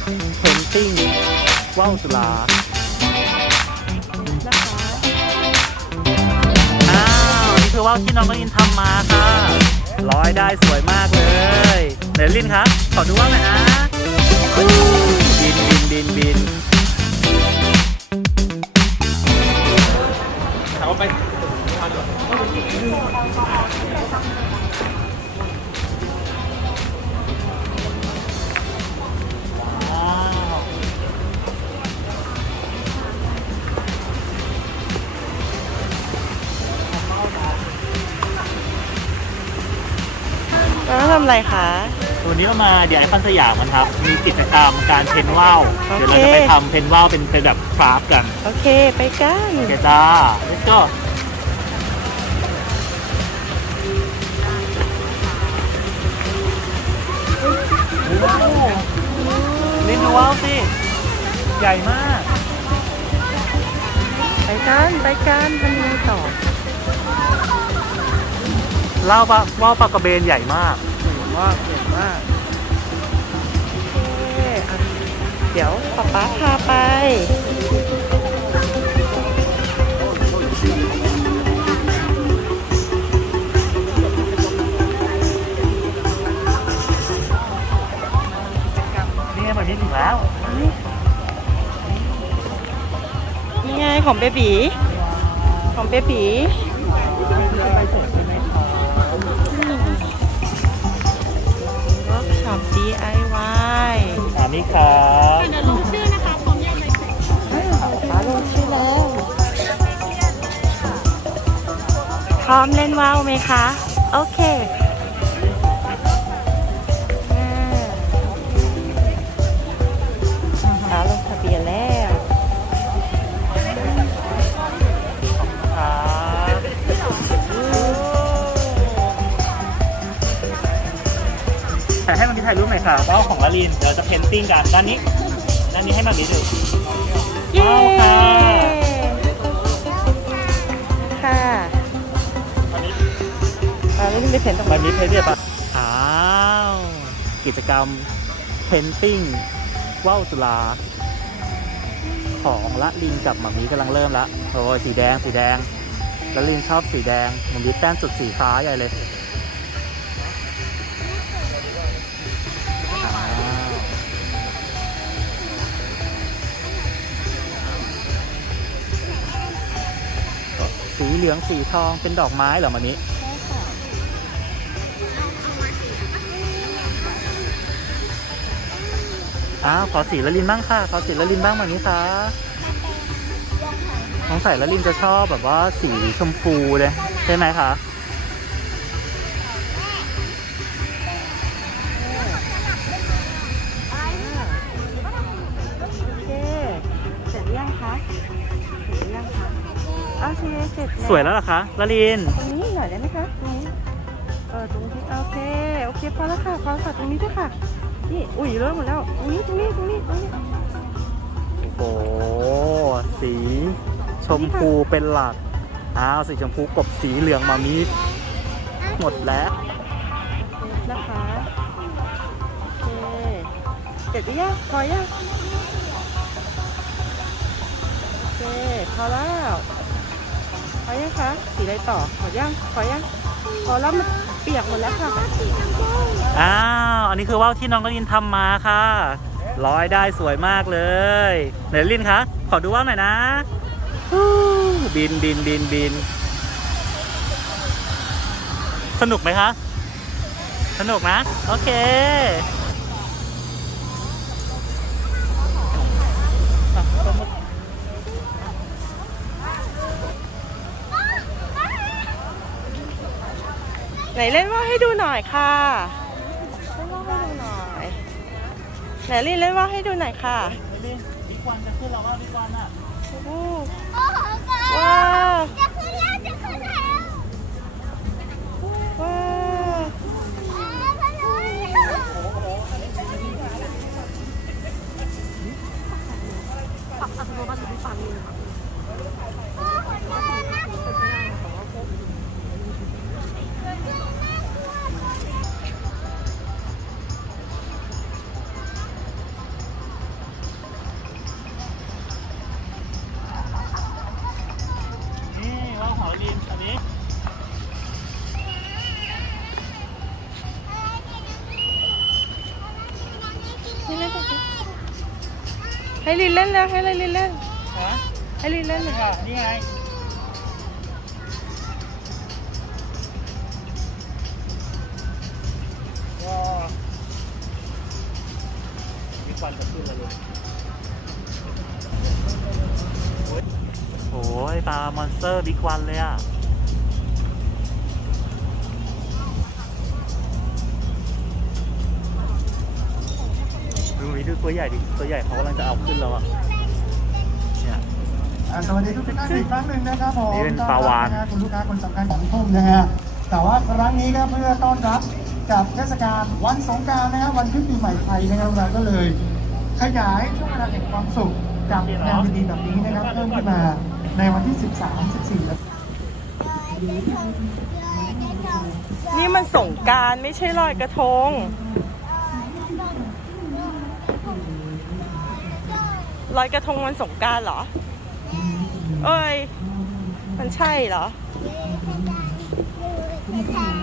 เพนติ้งว่าวจุฬาอ้าว นี่คือว่าวที่น้องก็ยินทำมาค่ะลอยได้สวยมากเลยเดลินครับ ขอดูว่าวหน่อยนะบินบินบินบินถามว่าไป แล้วทำอะไรคะ วันนี้เรามาเดี๋ยวไอคอนสยามกันครับ มีกิจกรรมการเพ้นว่าวโอเค เดี๋ยวเราจะไปทำเพ้นว่าวเป็นเป็นแบบคราฟต์กันโอเคไปกันโอเคจ้า let's go ลินดูว่าวสิ ใหญ่มาก ไปกันไปกันทำยังไงต่อ เล่าปะว่าวปลากระเบนใหญ่มากเห็นว่าเห็นว่าโอเคอะเดี๋ยวป๊าป๊าพาไป นี่ไงแบบนี้ถึงแล้ว นี่ไงของเบบีของเบบี เวิร์กช็อป DIY อันนี้ครับฟ้าลงชื่อแล้ว พร้อมเล่นว่าวไหมคะ โอเคายรูปหน่อยค่ะว่าวของลลินเดี๋ยวจะเพ้นติ้งกันด้านนี้ด้านนี้ให้มันมีดูเย้ว้าวค่ะค่ะอันนี้เอาแล้วนี่ไปเห็นตรงแบบนี้นี้เพจเรียบอะอ้าวกิจกรรมเพนติ้งว่าวจุฬาของละลินกับหมามีกำลังเริ่มละโอ้ยสีแดงสีแดงละลินชอบสีแดงหมามีแต้มจุดสีฟ้าใหญ่เลย เหลืองสีทองเป็นดอกไม้เหรอมานี้อ้าวขอสีละลินบ้างค่ะ ขอสีละลินบ้างมานี้ค่ะน้องใส่ละลินจะชอบแบบว่าสีชมพูเลยใช่ไหมคะ เคเสร็จสวยแล้วเหรอคะละลิน ตรงนี้หน่อยได้ไหมคะตรงนี้เออตรงนี้โอเคโอเคพอแล้วค่ะพอแล้วค่ะตรงนี้ด้วยค่ะนี่อุ้ยเริ่มหมดแล้วตรงนี้ตรงนี้ตรงนี้ตรงนี้โอ้โห สีชมพูเป็นหลัก อ้าวสีชมพูกบสีเหลืองมามีหมดแล้วนะคะโอเคเสร็จหรือยังพอยังโอเคพอแล้ว พอยังคะสีอะไรต่อพอยังพอยังพอแล้วมันเปียกหมดแล้วค่ะอ้าวอันนี้คือว่าวที่น้องละลินทำมาค่ะลอยได้สวยมากเลยไหนลินคะขอดูว่าวหน่อยนะบินบินบินบินสนุกไหมคะ สนุกนะ โอเค ไหนเล่นว่าวให้ดูหน่อยค่ะเล่นว่าวให้ดูหน่อยไหนลินเล่นว่าวให้ดูหน่อยค่ะลินบิ๊กวันจะขึ้นแล้วว่าบิ๊กวันอะโอ้โอ้โหก่อนว้าว ให้ลินเล่นแล้วให้ลินเล่นฮะให้ลินเล่นเลยนี่ไงว้าวมีควันจะขึ้นแล้วลูกโอ้ยปลามอนสเตอร์บิ๊กวันเลยอะ ดูดิดูตัวใหญ่ดิ ตัวใหญ่เขากำลังจะเอาขึ้นแล้วอะ เนี่ย อ่าสวัสดีทุกท่านอีกครั้งหนึ่งนะครับผมนี่เป็นปลาวาฬ ต้อนรับะฮะคุณลูกค้าคนสำคัญของทุ่มนะฮะ แต่ว่าครั้งนี้ก็เพื่อต้อนรับกับเทศกาลวันสงกรารนะครับวันขึ้นปีใหม่ไทยนะครับเราก็เลย ขยายช่วงเวลาแห่งความสุขกับงานดีๆแบบนี้นะครับเพิ่มขึ้นมาในวันที่ 13 14และนี่มันสงกรารไม่ใช่ลอยกระทง ลอยกระทงวันสงกรารเหรอ เอ้ย มันใช่เหรอไม่ใช่